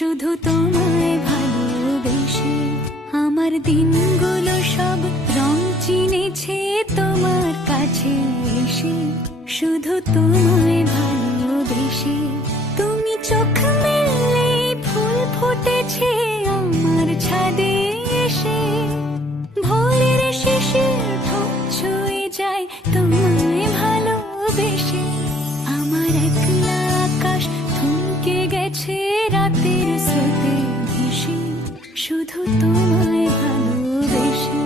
শুধু তোমায় ভালোবেসে আমার দিনগুলো সব রং চিনেছে তোমার কাছে এসে। শুধু তোমায় ভালোবেসে তুমি চোখ মেললে ফুল ফুটেছে আমার ছাদে এসে। ভোরের শিশির ঠোঁট ছুঁয়ে যায় তোমায় ভালোবেসে। আমার একলা আকাশ থমকে গেছে রাতের স্রোতে ভেসে। শুধু তোমায় ভালোবেসে।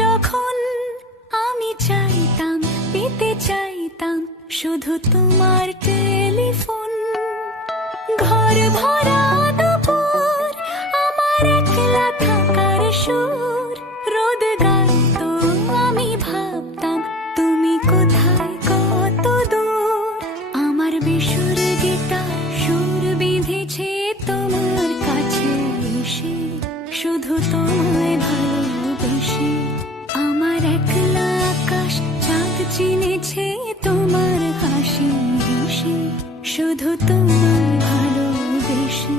যখন আমি চাইতাম পেতে চাইতাম শুধু তোমার টেলিফোন। ঘর ভরা দুপুর আমার একলা থাকার সুর রোদ গাইতো আমি ভাবতাম তুমি কোথায় কত দূর। আমার বেসুর গিটার সুর বিঁধেছে তোমার কাছে এসে। শুধু তোমায় ভালোবেসে আমার একলা আকাশ চাঁদ চিনেছে তোমার হাসি হেসে। শুধু তোমায় ভালোবেসে।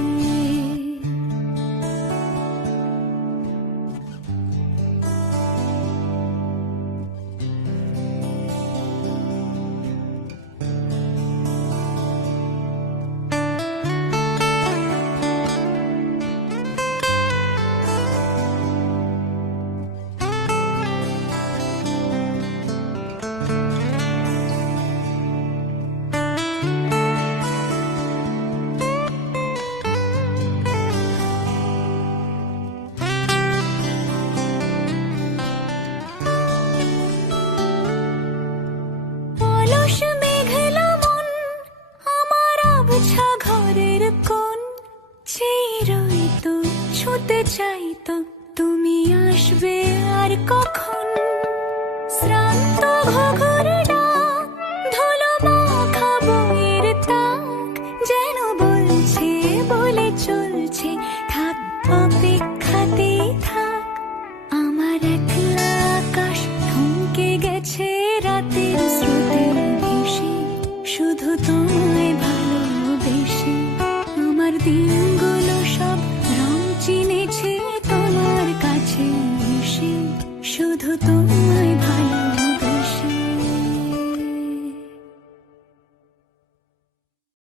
ঘরের কোণ চিরইতো ছুঁতে চাইতো তুমি আসবে আর কখন। শ্রান্ত ঘুঘুর ডাক ধুলো মাখা বইয়ের তাক যেন বলছে বলে চলছে থাক অপেক্ষাতেই থাক। আমার এক